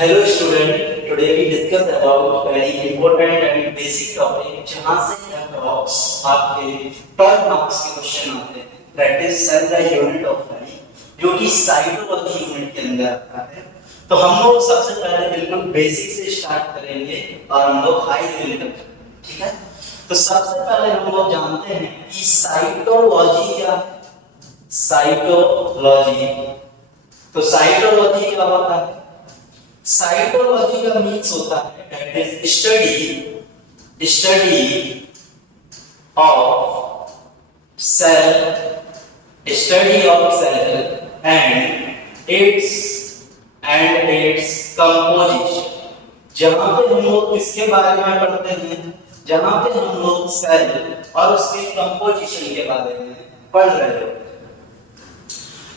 Hello student, today we discuss about very important and basic topic जहाँ से approx आपके 12 marks के question आते हैं, that is cell the unit of study, जो कि साइटोलॉजी यूनिट के अंदर आता है। तो हम लोग सबसे पहले बिल्कुल बेसिक से स्टार्ट करेंगे और हम लोग हाई लेवल तक करेंगे, ठीक है। तो सबसे पहले हम लोग जानते हैं कि साइटोलॉजी क्या है। साइटोलॉजी, तो साइटोलॉजी क्या होता है? साइटोलॉजी का मीन्स होता है that is study of cell and its composition. जहां पे हम लोग किसके बारे में पढ़ते हैं? जहां पे हम लोग सेल और उसके कंपोजिशन के बारे में पढ़ रहे हो।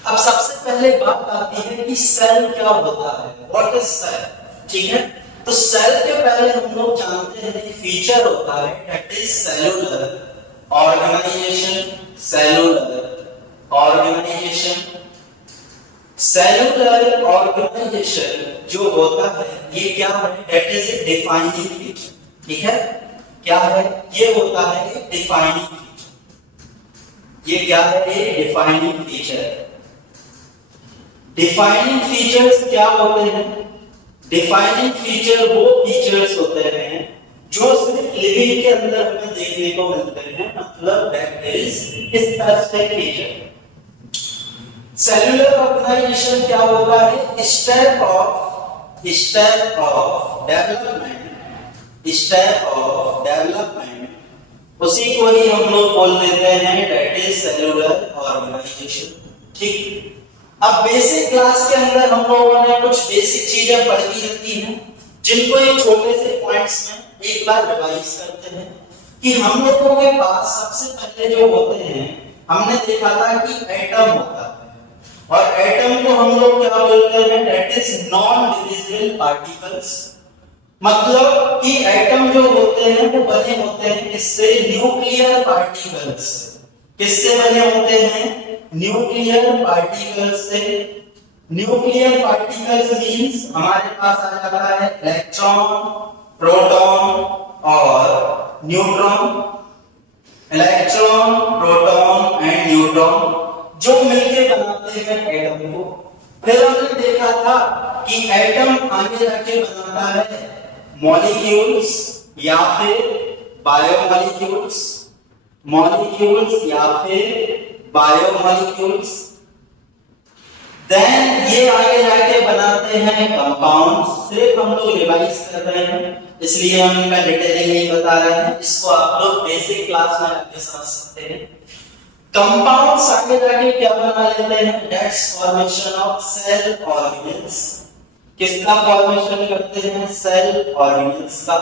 अब सबसे पहले बात आती है कि सेल क्या होता है, व्हाट इज सेल, ठीक है। तो सेल के पहले हम लोग जानते हैं कि फीचर होता है that is cellular organization. Cellular organization जो होता है ये क्या है? That is a defining feature, ठीक है। क्या है? ये होता है एक डिफाइनिंग फीचर। ये क्या है? ये डिफाइनिंग फीचर। डिफाइनिंग फीचर्स क्या होते हैं? डिफाइनिंग फीचर वो फीचर्स होते हैं जो सिर्फ लिविंग के अंदर हमें देखने को मिलते हैं, मतलब that is specific feature. Cellular organization क्या होता है? स्टेप ऑफ डेवलपमेंट, उसी को ही हम लोग बोल देते हैं दैट इज सेलुलर ऑर्गेनाइजेशन, ठीक। अब बेसिक क्लास के अंदर हम लोगों ने कुछ बेसिक चीजें पढ़ी रहती हैं, जिनको एक छोटे से पॉइंट्स में एक बार रिवाइज करते हैं कि हम लोगों के पास सबसे पहले जो होते हैं, हमने देखा था कि एटम होता है और एटम को हम लोग क्या बोलते हैं? That is non divisible particles. मतलब कि एटम जो होते हैं वो बने होते हैं किससे? Nuclear particles. किससे बने होते हैं? न्यूक्लियर पार्टिकल्स से। न्यूक्लियर पार्टिकल्स मींस हमारे पास आ जाता है इलेक्ट्रॉन, प्रोटॉन और neutron. Electron, proton and neutron जो मिलकर बनाते हैं एटम को। फिर हमने देखा था कि एटम आगे जाके बनाता है मॉलिक्यूल्स या फिर बायोमॉलिक्यूल्स, या फिर बायोमॉलिक्यूल्स। देन ये आगे जाके बनाते हैं कंपाउंड्स। सिर्फ हम लोग रिवाइज कर रहे हैं, इसलिए हम इनका डिटेलिंग नहीं बता रहे हैं, इसको आप लोग बेसिक क्लास में आके समझ सकते हैं। कंपाउंड्स आगे जाके क्या बना लेते हैं? That's formation of cell organelles. किसका फॉर्मेशन करते हैं? सेल ऑर्गेनेल्स का।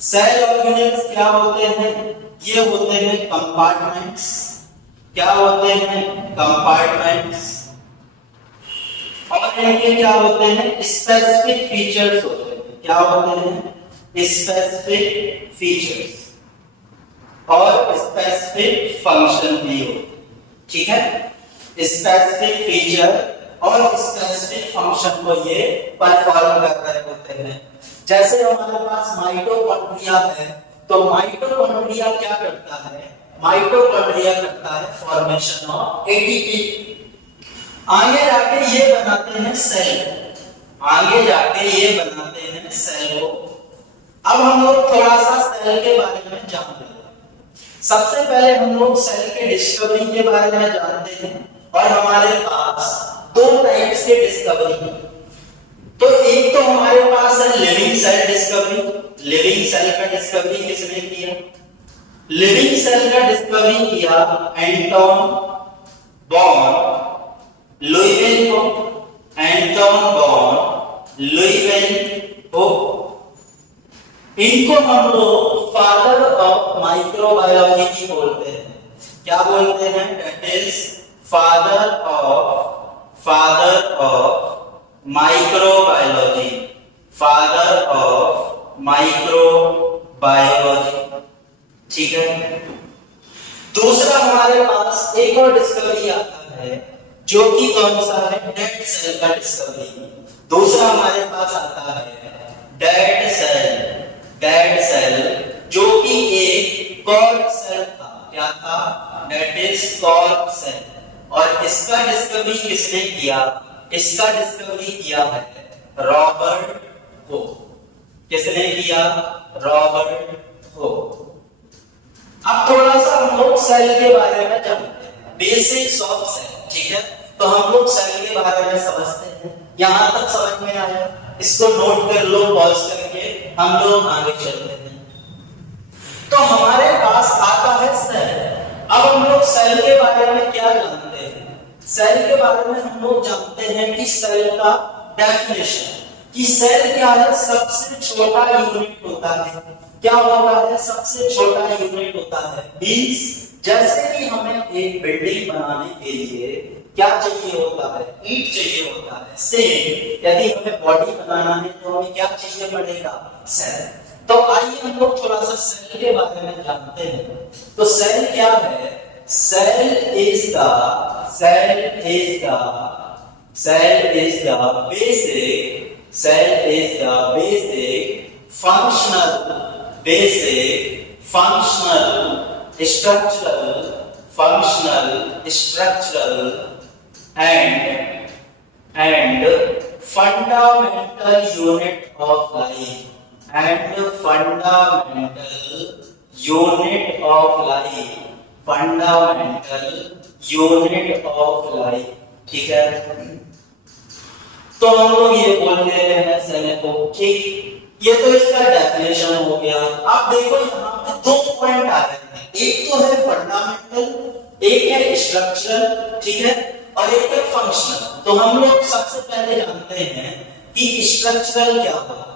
सेल ऑर्गेनेल्स क्या होते हैं? ये होते हैं कंपार्टमेंट्स। क्या होते हैं? कंपार्टमेंट्स। और इनके क्या होते हैं? स्पेसिफिक फीचर्स होते हैं। क्या होते हैं? स्पेसिफिक फीचर्स और स्पेसिफिक फंक्शन भी होते हैं, ठीक है। स्पेसिफिक फीचर और स्पेसिफिक फंक्शन को ये परफॉर्म कर रहे होते हैं। जैसे हमारे पास माइटोकॉन्ड्रिया है, तो माइटोकॉन्ड्रिया क्या करता है? माइटोकॉन्ड्रिया करता है फॉर्मेशन ऑफ एटीपी। आगे जाके ये बनाते हैं सेल। को। अब हम लोग थोड़ा सा सेल के बारे में जानते हैं। सबसे पहले हम लोग सेल के डिस्कवरी के बारे में जानते हैं और हमारे पास दो टाइप्स के डिस्कवरी हैं। तो एक तो हमारे पास है living cell discovery. Living cell का डिस्कवरी किसने किया? लिविंग सेल का डिस्कवरी किया एंटोन बॉर्न लुईवेनहोक। इनको हम लोग फादर ऑफ माइक्रोबायोलॉजी की बोलते हैं। क्या बोलते हैं? That is father of microbiology. ठीक है। दूसरा हमारे पास एक और डिस्कवरी आता है जो कि कौन सा है, डेड सेल का डिस्कवरी। दूसरा हमारे पास आता है डेड सेल जो कि एक कॉर्ड सेल था। क्या था, डेट इज कॉर्ड सेल। और इसका डिस्कवरी किसने किया, इसका डिस्कवरी किया है रॉबर्ट कोक। किसने किया, रॉबर्ट कोक। अब थोड़ा सा हम लोग सेल के बारे में जानते हैं, बेसिक्स ऑफ सेल। ठीक है, तो हम लोग सेल के बारे में समझते हैं। यहां तक समझ में आया, इसको नोट कर लो पॉज करके, हम लोग आगे चलते हैं। तो हमारे पास आता है सेल। अब हम लोग सेल के बारे में क्या जानते हैं, सेल के बारे में हम लोग जानते हैं कि सेल का डेफिनेशन, कि सेल क्या है, सबसे छोटा यूनिट होता है। क्या होता है, सबसे छोटा यूनिट होता है। मींस जैसे कि हमें एक बिल्डिंग बनाने के लिए क्या चाहिए होता है, ईंट चाहिए होता है। सेम यदि हमें बॉडी बनाना है तो हमें क्या चाहिए पड़ेगा, सेल। तो आइए हम लोग थोड़ा सा सेल के बारे में जानते हैं। तो सेल क्या है, cell is the functional, structural and fundamental unit of life, ठीक है। तो हम लोग ये बोल देते हैं सेल को, ठीक। ये तो इसका डेफिनेशन हो गया। अब देखो यहाँ पे दो पॉइंट आ रहे हैं, एक तो है फंडामेंटल, एक है स्ट्रक्चरल, ठीक है, और एक है फंक्शनल। तो हम लोग सबसे पहले जानते हैं कि स्ट्रक्चरल क्या होता है।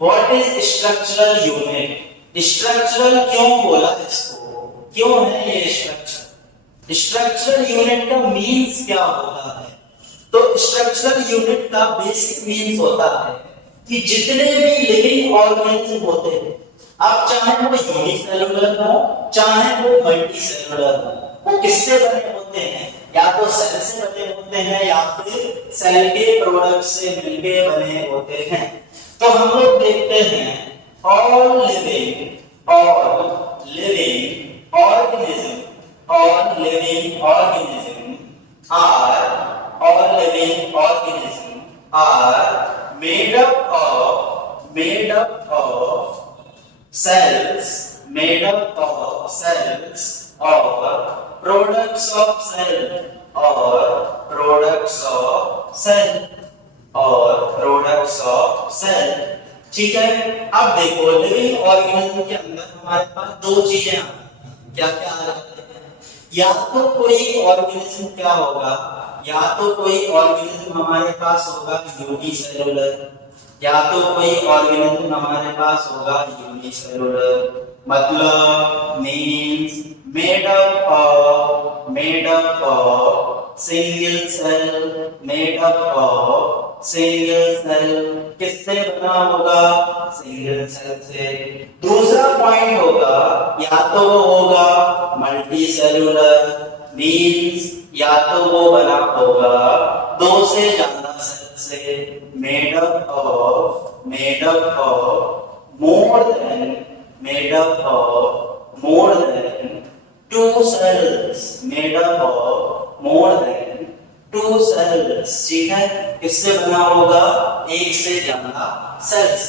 What is structural unit, structural क्यों बोला इसको, क्यों है ये स्ट्रक्चर, स्ट्रक्चरल यूनिट का मीन्स क्या होता है। तो स्ट्रक्चरल यूनिट का बेसिक मीन्स होता है कि जितने भी लिविंग ऑर्गेनिज्म होते हैं, अब चाहे वो यूनिसेलुलर हो चाहे वो मल्टीसेलुलर हो, वो किससे बने होते हैं, या तो सेल से बने होते हैं या फिर सेल के प्रोडक्ट से मिलके बने होते हैं। तो हम लोग देखते हैं all living organism are made up of cells or products of cell। ठीक है। अब देखो लिविंग ऑर्गेनिज्म के अंदर हमारे पास दो चीजें आती हैं। क्या क्या आ जाते हैं, या तो कोई ऑर्गेनिज्म क्या होगा, या तो कोई ऑर्गेनिज्म हमारे पास होगा यूनिसेलुलर, या तो कोई ऑर्गेनिज्म हमारे पास होगा यूनिसेलुलर, मतलब means made up of single cell, किससे बना होगा, सिंगल सेल से। दूसरा पॉइंट होगा या तो वो होगा मल्टी सेलुलर, मींस या तो वो बना होगा दो से ज्यादा सेल से, made up of more than two cells, ठीक है। इससे बना होगा एक से ज्यादा सेल्स।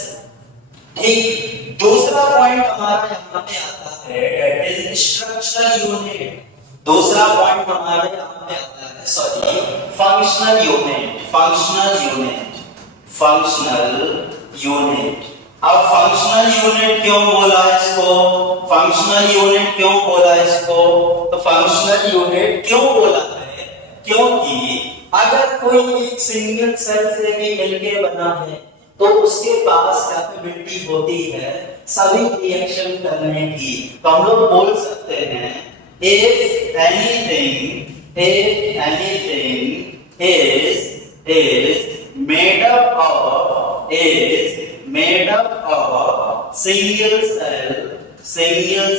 ठीक, दूसरा पॉइंट हमारा यहाँ पे आता है दैट इज स्ट्रक्चरल यूनिट। दूसरा पॉइंट हमारे यहाँ पे आता है फंक्शनल यूनिट। अब फंक्शनल यूनिट क्यों बोला इसको, तो फंक्शनल यूनिट क्यों बोला है, क्योंकि अगर कोई एक सिंगल सेल से भी मिलके बना है तो उसके पास कैपेबिलिटी होती है सभी रिएक्शन करने की। तो हम लोग बोल सकते हैं if anything is made up of single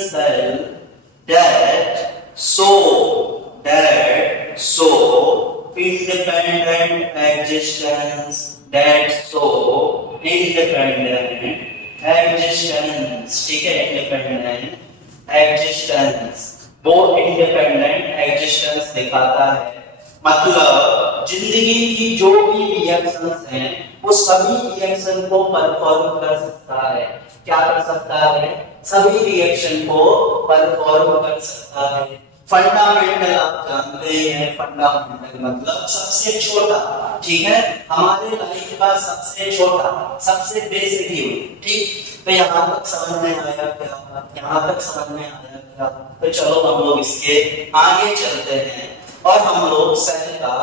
cell that so existence that so independent existence, ठीक है, independent existence, वो independent existence दिखाता है। मतलब जिंदगी की जो भी रिएक्शंस हैं वो सभी रिएक्शन को परफॉर्म कर सकता है। क्या कर सकता है? सभी रिएक्शन को परफॉर्म कर सकता है। फंडामेंटल आप जानते हैं, फंडामेंटल मतलब सबसे छोटा, ठीक है, हमारे लाइफ का सबसे छोटा, सबसे बेसिक यूनिट, ठीक। तो यहाँ तक समझ में आया क्या? यहाँ तक समझ में आया क्या? तो चलो हम लोग इसके आगे चलते हैं और हम लोग सेल का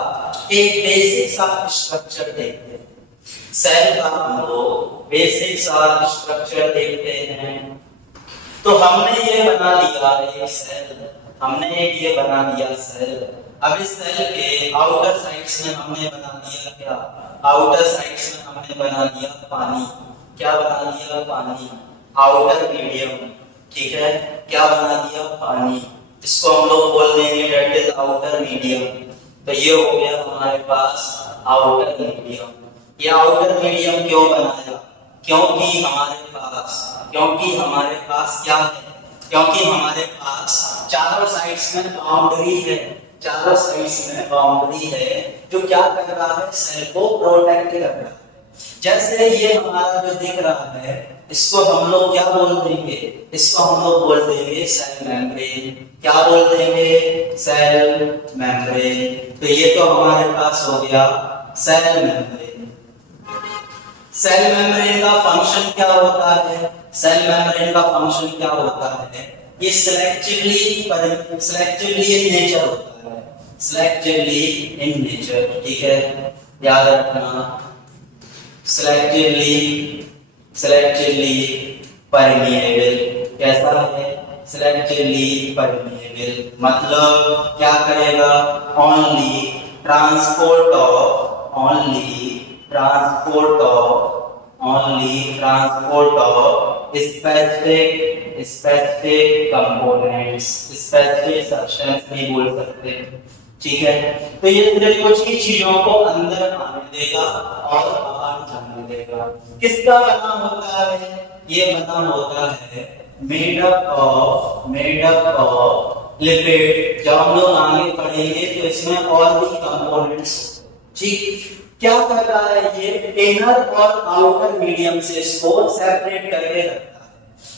एक बेसिक सा स्ट्रक्चर देखते हैं। सेल का हम लोग बेसिक सा स्ट्रक्चर देखते हैं। तो हमने ये बना लिया एक सेल, हमने एक ये बना दिया सेल। अब इस सेल के आउटर साइड्स में हमने बना दिया क्या? आउटर साइड्स में हमने बना दिया पानी। क्या बना दिया? पानी। आउटर मीडियम, ठीक है, क्या बना दिया? पानी। इसको हम लोग बोल देंगे दैट इज आउटर मीडियम। तो ये हो गया हमारे पास आउटर मीडियम। ये आउटर मीडियम क्यों बनाया? क्योंकि हमारे पास क्या है? क्योंकि हमारे पास चारों साइड्स में बाउंड्री है, चारों साइड्स में बाउंड्री है जो क्या कर रहा है? सेल को प्रोटेक्ट कर रहा है। जैसे ये हमारा जो दिख रहा है इसको हम लोग क्या बोल देंगे? इसको हम लोग बोल देंगे सेल मेम्ब्रेन। क्या बोल देंगे? Cell membrane. तो ये तो हमारे पास हो गया सेल मेम्ब्रेन। सेल मेम्ब्रेन का फंक्शन क्या होता है? सेल मेम्ब्रेन का फंक्शन क्या होता है? ये सिलेक्टिवली इन नेचर होता है, सिलेक्टिवली इन नेचर, ठीक है, याद रखना। Selectively permeable. कैसा है? सिलेक्टिवली परमिएबल मतलब क्या करेगा? Only transport of specific components, specific substance भी बोल सकते हैं, ठीक है। तो ये सिर्फ कुछ ही चीजों को अंदर आने देगा और बाहर जाने देगा। किसका बना होता है? ये बना होता है मेड अप ऑफ लिपिड। जब हम लोग आगे पढ़ेंगे तो इसमें और भी कंपोनेंट्स, ठीक। क्या कर रहा है? ये इनर और आउटर मीडियम से इसको सेपरेट करके रखता है,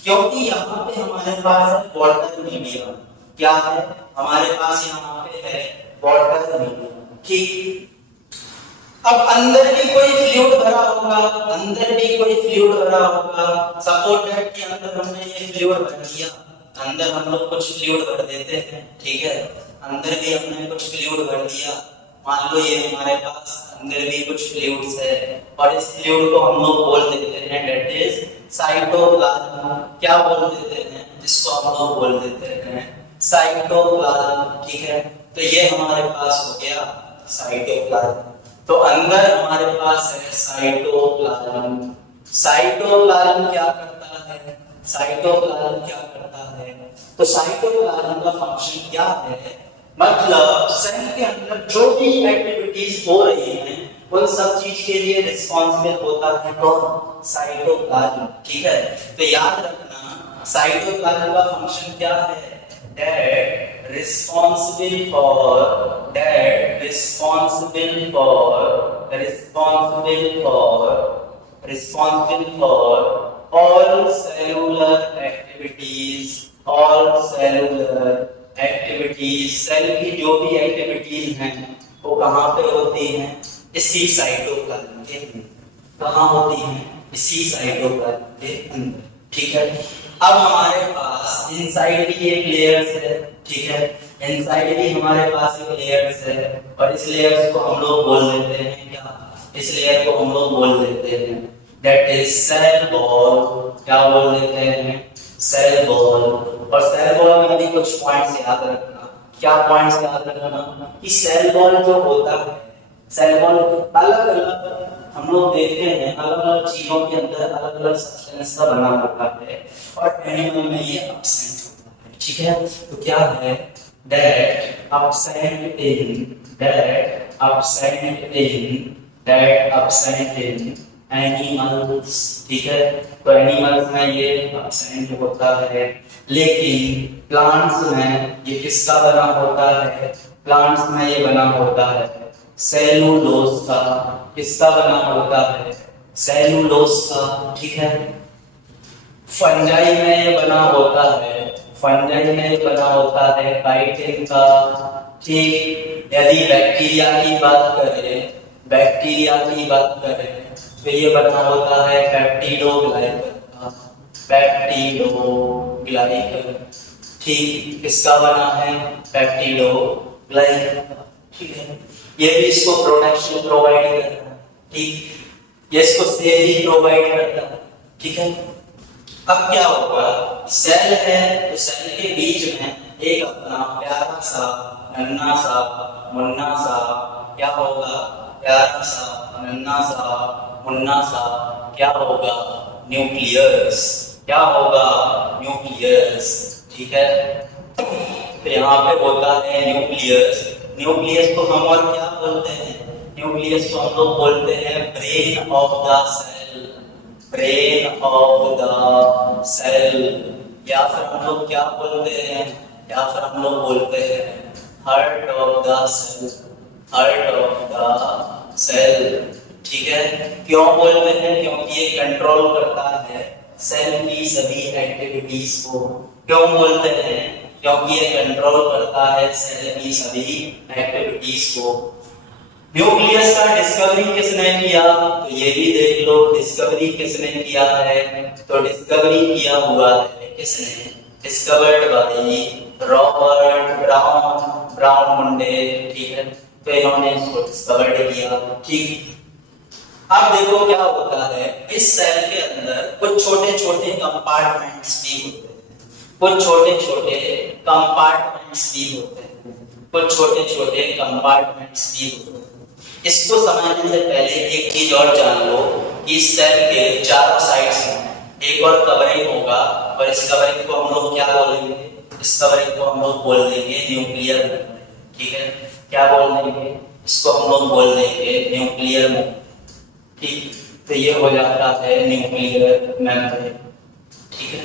क्योंकि यहाँ पे हमारे पास है वाटर मीडियम। क्या है? हमारे पास यहाँ पे है वाटर मीडियम, ठीक। अब अंदर भी कोई फ्लूइड भरा होगा, सपोज दैट कि अंदर हमने ये फ्लूइड भर दिया, अंदर हम लोग कुछ फ्लूइड भर देते हैं, ठीक है, अंदर भी हमने कुछ फ्लूइड भर दिया। मान लो ये हमारे पास अंदर भी कुछ फ्लूइड्स है और इस फ्लूइड को हम लोग बोल देते हैं दैट इज साइटोप्लाज्म। क्या बोल देते हैं? इसको हम लोग बोल देते हैं साइटोप्लाज्म, ठीक है। तो ये हमारे पास हो गया साइटोप्लाज्म। तो अंदर हमारे पास है साइटोप्लाज्म। साइटोप्लाज्म क्या करता है? तो साइटोप्लाज्म का फंक्शन क्या है? मतलब सेल के अंदर जो भी एक्टिविटीज हो रही हैं उन सब चीज के लिए रिस्पांसिबल होता है कौन? साइटोप्लाज्म, ठीक है। तो याद रखना साइटोप्लाज्म का फंक्शन क्या है? that responsible for all cellular activities, cell की जो भी एक्टिविटीज हैं वो कहाँ पे होती हैं? इसी साइटोप्लाज्म के अंदर। कहाँ होती हैं? इसी साइटोप्लाज्म के अंदर, ठीक है। अब हमारे पास इनसाइड भी एक लेयर्स है, ठीक है, इनसाइड भी हमारे पास एक लेयर्स है और इस लेयर्स को हम लोग बोल देते हैं क्या? इस लेयर को हम लोग बोल देते हैं दैट इज सेल वॉल। क्या बोल देते हैं? Cell wall. और सेल वॉल में भी कुछ पॉइंट्स याद रखना। क्या पॉइंट्स याद रखना? कि सेल वॉल जो होता है, सेल वॉल अलग अलग हम लोग देखते हैं, अलग अलग चीजों के अंदर अलग अलग सब्सटेंस का बना होता है और एनिमल में ये एब्सेंट होता है, ठीक है। तो क्या है? That absent in that absent in animals, ठीक है। तो एनिमल्स में ये absent होता है, लेकिन प्लांट्स में ये किसका बना होता है? प्लांट्स में ये बना होता है सेलुलोज का। किसका बना होता है? सेलुलोज का, ठीक है। फंजाई में ये बना होता है, फंजाई में ये बना होता है काइटिन का, ठीक। यदि बैक्टीरिया की बात करें, बैक्टीरिया की बात करें तो ये बना होता है पेप्टिडोग्लाइकन का, पेप्टिडोग्लाइकन, ठीक। किसका बना है? पेप्टिडोग्लाइकन का, ठीक है। ये भी इसको प्रोटेक्शन प्रोवाइड करता है, ठीक। ये इसको सेल ही प्रोवाइड करता है, ठीक है। अब क्या होगा? सेल है तो सेल के बीच में एक अपना प्यारा सा नन्हा सा मुन्ना सा क्या होगा? प्यारा सा नन्हा सा मुन्ना सा क्या होगा? न्यूक्लियस। क्या होगा? न्यूक्लियस, ठीक है। तो यहाँ पे होता है न्यूक्लियस। न्यूक्लियस को हम और क्या बोलते हैं? न्यूक्लियस को हम लोग बोलते हैं brain of the cell, brain of the cell. या फिर हम लोग क्या बोलते हैं? या फिर हम लोग बोलते हैं heart of the cell, heart of the cell, ठीक है। क्यों बोलते हैं? क्योंकि ये कंट्रोल करता है सेल की सभी एक्टिविटीज को। क्यों बोलते हैं? क्योंकि ये कंट्रोल करता है सेल की सभी एक्टिविटीज को। न्यूक्लियस का डिस्कवरी किसने किया? तो ये भी देख लो, डिस्कवरी किसने किया है? तो डिस्कवरी किया हुआ है किसने? Discovered by Robert Brown, Brown मुंडे, ठीक है। तो इन्होंने इसको डिस्कवर्ड किया, ठीक। अब देखो क्या होता है, इस सेल के अंदर कुछ छोटे छोटे कंपार्टमेंट्स भी होते हैं, कुछ छोटे छोटे कंपार्टमेंट्स भी होते हैं, कुछ छोटे छोटे कंपार्टमेंट्स भी होते हैं। इसको समझने से पहले एक चीज और जान लो कि इस सेल के चारों साइड्स में एक और कवरिंग होगा, और इस कवरिंग को हम लोग क्या बोलेंगे? इस कवरिंग को हम लोग बोल देंगे न्यूक्लियर मेम्ब्रेन, ठीक है। क्या बोल देंगे? इसको हम लोग बोल देंगे न्यूक्लियर मेम्ब्रेन, ठीक। तो ये हो जाता है न्यूक्लियर मेम्ब्रेन, ठीक है।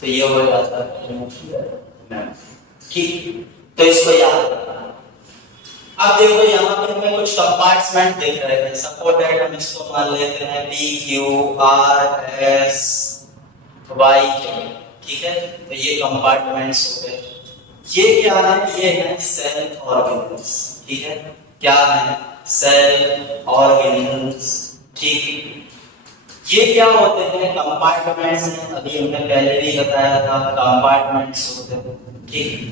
तो ये हो जाता है न्यूक्लियर मेम्ब्रेन, ठीक। तो इसको याद रखना। अब देखो यहाँ पे हमें कुछ कंपार्टमेंट दिख रहे हैं। सपोज दैट हम इसको मान लेते हैं P Q R S Y J, ठीक है। तो ये कंपार्टमेंट्स हो गए। ये क्या है? ये है सेल ऑर्गेनल्स, ठीक है। क्या है? सेल ऑर्गेनल्स, ठीक। ये क्या होते हैं? कंपार्टमेंट्स हैं। अभी हमने पहले भी बताया था कंपार्टमेंट्स होते हैं, ठीक।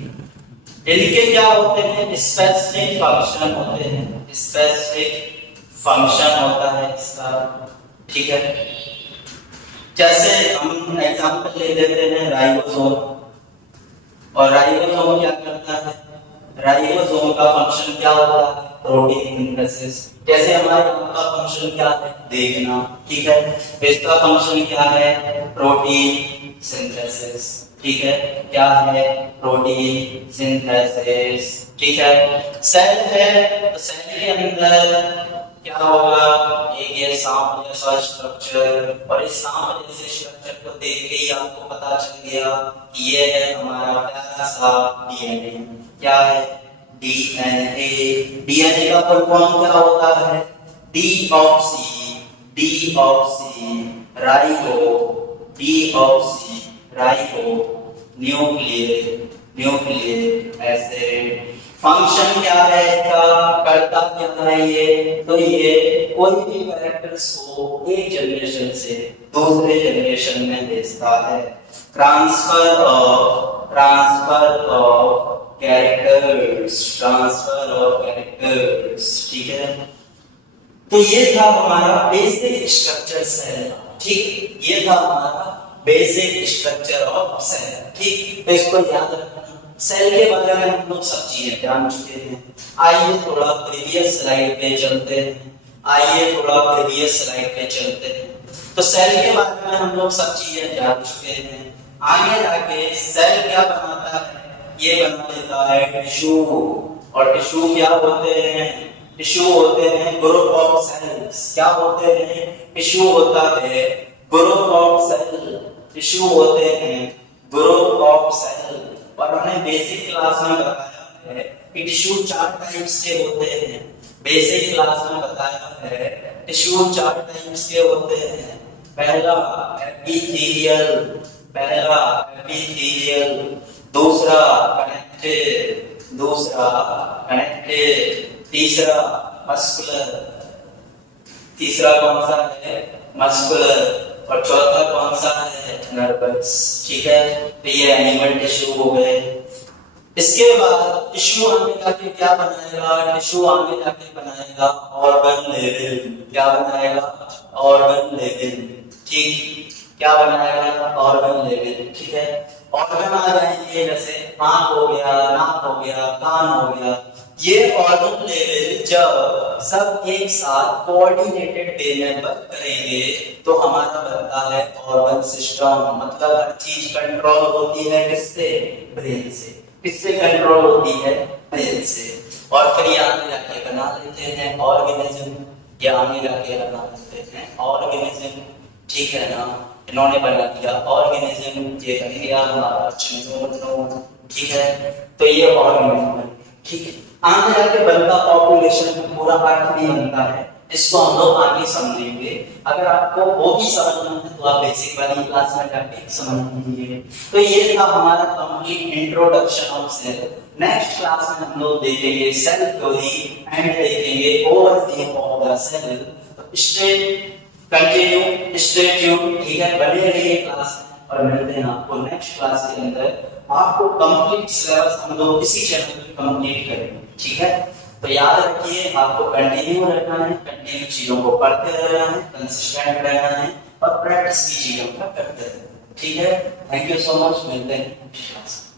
इनके क्या होते हैं? स्पेसिफिक फंक्शन होते हैं, स्पेसिफिक फंक्शन होता है इसका, ठीक है। जैसे हम एग्जांपल ले लेते हैं राइबोसोम, और राइबोसोम क्या करता है? राइबोसोम का फंक्शन क्या होता है? Protein synthesis. जैसे हमारे का फंक्शन क्या है? देखना, ठीक है। तो इसका फंक्शन क्या है? प्रोटीन सिंथेसिस, ठीक है। क्या है? प्रोटीन सिंथेसिस, ठीक है। सेल है तो सेल के अंदर क्या होगा? ये सांप जैसा स्ट्रक्चर, और इस सांप जैसे स्ट्रक्चर को देख के ही आपको पता चल गया कि ये है हमारा प्यारा सा डीएनए। क्या है? डीएनए। डीएनए का फुल फॉर्म क्या होता है? Deoxy, deoxy ribo, deoxy ribo nuclear, nuclear acid. Function क्या है इसका? करता क्या है ये? तो ये कोई भी कैरेक्टर्स को एक जनरेशन से दूसरे जनरेशन में भेजता है। Transfer of characters, transfer of characters, ठीक है। तो ये था हमारा बेसिक स्ट्रक्चर सेल, ठीक। ये था हमारा बेसिक स्ट्रक्चर ऑफ सेल, ठीक। तो इसको याद रखना। सेल के बारे में हम लोग सब चीजें जान चुके हैं। आइए थोड़ा प्रीवियस स्लाइड पे चलते हैं, आइए थोड़ा प्रीवियस स्लाइड पे चलते हैं। तो सेल के बारे में हम लोग सब चीजें जान चुके हैं। आगे जाके सेल क्या बनाता है? ये बना देता है टिश्यू, और टिश्यू क्या होते हैं? टिश्यू होते हैं ग्रुप ऑफ सेल्स। क्या होते हैं? टिश्यू होता है ग्रुप ऑफ सेल। टिश्यू होते हैं ग्रुप ऑफ सेल। और हमने बेसिक क्लास में बताया है कि टिश्यू 4 टाइप्स के होते हैं। बेसिक क्लास में बताया है टिश्यू 4 टाइप्स के होते हैं। पहला एपिथेलियल, दूसरा कनेक्टिव, तीसरा मस्कुलर, तीसरा कौन सा है? मस्कुलर। और चौथा कौन सा है? नर्वस। ठीक है, तो ये एनिमल टिश्यू हो गए। इसके बाद टिश्यू आगे जाके क्या बनाएगा? टिश्यू आगे जाके बनाएगा ऑर्गन लेवल। क्या बनाएगा? Organ level. ठीक, क्या बनाएगा? Organ level. ठीक है, ऑर्गन आ जाएंगे जैसे आंख हो गया, नाक हो गया, कान हो गया। ये ऑर्गन लेवल जब सब एक साथ कोऑर्डिनेटेड वे में वर्क करेंगे तो हमारा बनता है ऑर्गन सिस्टम। मतलब हर चीज कंट्रोल होती है किससे? ब्रेन से। किससे कंट्रोल होती है? ब्रेन से। और फिर ये आगे जाके बना लेते हैं ऑर्गेनिज्म। ये आगे जाके बना लेते हैं ऑर्गेनिज्म। ठीक है ना, इन्होंने बना दिया ऑर्गेनिज्म। ये बन गया हमारा चिन्ह। ठीक है, तो ये ऑर्गेनिज्म। ठीक है, आगे जाके बनता पॉपुलेशन पूरा अर्थ भी बनता है। इसको हम लोग आगे समझेंगे। अगर आपको वो भी समझना है तो आप बेसिक वाली क्लास में जाके समझ लीजिए। तो ये था हमारा complete introduction of cell. Next class में हम लोग देखेंगे सेल थ्योरी एंड देखेंगे overview of the cell. Stay continue, stay tune. ठीक है, बने रहिए क्लास में और मिलते हैं आपको नेक्स्ट क्लास के अंदर। आपको कंप्लीट सिलेबस हम लोग इसी चैनल पे कंप्लीट करेंगे। ठीक है, तो याद रखिए आपको कंटिन्यू रहना है, कंटिन्यू चीजों को पढ़ते रहना है, कंसिस्टेंट रहना है और प्रैक्टिस भी चीजों का करते रहना है। ठीक है, थैंक यू सो मच। मिलते हैं नेक्स्ट क्लास में।